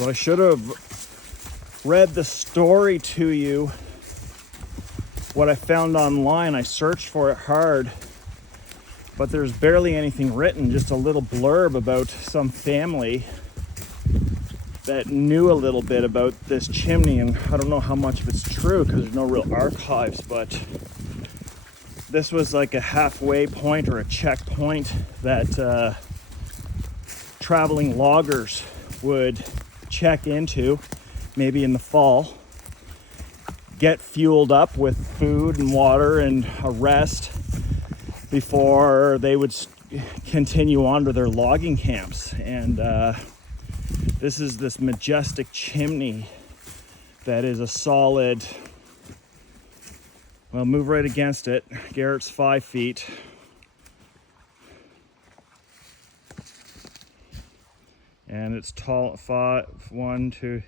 So I should have read the story to you. What I found online, I searched for it hard, but there's barely anything written, just a little blurb about some family that knew a little bit about this chimney, and I don't know how much of it's true because there's no real archives, but this was like a halfway point or a checkpoint that traveling loggers would check into, maybe in the fall, get fueled up with food and water and a rest before they would continue on to their logging camps. And this is this majestic chimney that is a solid, well, move right against it. Garrett's 5 feet. And it's tall, 1, 2,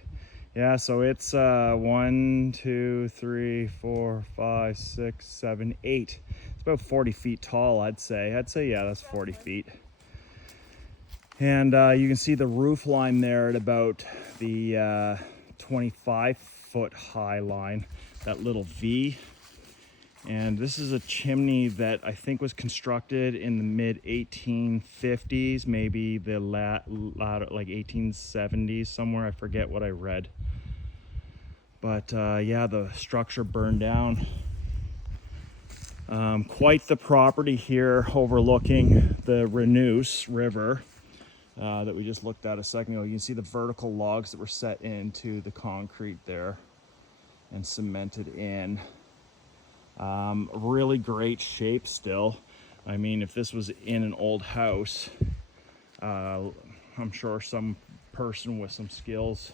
yeah, so it's 1, 2, 3, 4, 5, 6, 7, 8. It's about 40 feet tall, I'd say. Yeah, that's 40 feet. And you can see the roof line there at about the 25-foot high line, that little V. And this is a chimney that I think was constructed in the mid-1850s, maybe the latter, like 1870s somewhere. I forget what I read. But yeah, the structure burned down. Quite the property here overlooking the Renouse River that we just looked at a second ago. You can see the vertical logs that were set into the concrete there and cemented in. Really great shape still. I mean, if this was in an old house, I'm sure some person with some skills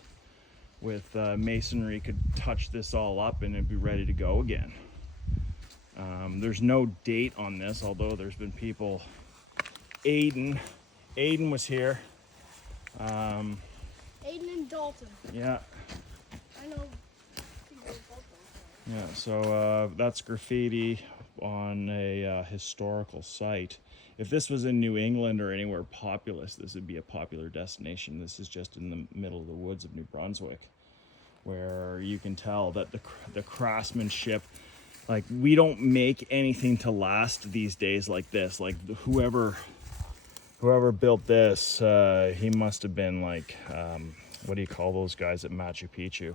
with masonry could touch this all up and it'd be ready to go again. There's no date on this, although there's been people. Aiden was here. Aiden and Dalton. Yeah. I know. Yeah, so that's graffiti on a historical site. If this was in New England or anywhere populous, this would be a popular destination. This is just in the middle of the woods of New Brunswick, where you can tell that the craftsmanship, like, we don't make anything to last these days like this. Like, whoever built this, he must have been like, what do you call those guys at Machu Picchu?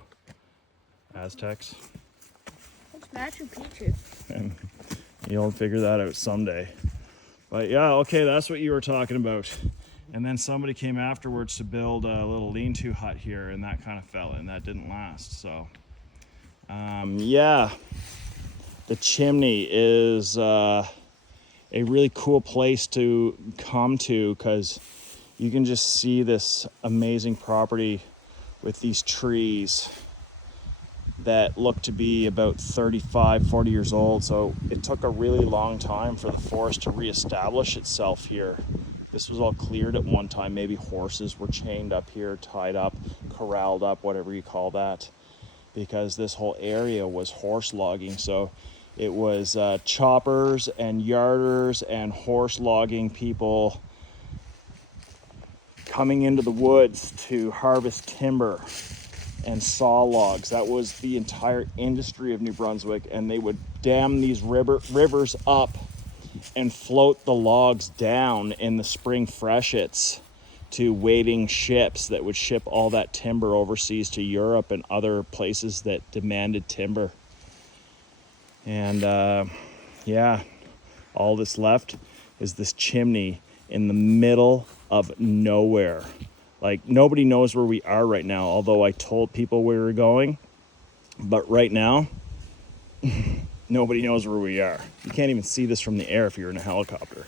Aztecs? Machu Picchu. And you'll figure that out someday. But yeah, okay, that's what you were talking about. And then somebody came afterwards to build a little lean-to hut here, and that kind of fell in. That didn't last. So yeah, the chimney is a really cool place to come to, because you can just see this amazing property with these trees that look to be about 35, 40 years old. So it took a really long time for the forest to reestablish itself here. This was all cleared at one time. Maybe horses were chained up here, tied up, corralled up, whatever you call that, because this whole area was horse logging. So it was choppers and yarders and horse logging people coming into the woods to harvest timber and saw logs. That was the entire industry of New Brunswick, and they would dam these rivers up and float the logs down in the spring freshets to waiting ships that would ship all that timber overseas to Europe and other places that demanded timber. And yeah, all that's left is this chimney in the middle of nowhere. Like, nobody knows where we are right now, although I told people where we were going. But right now, nobody knows where we are. You can't even see this from the air if you're in a helicopter.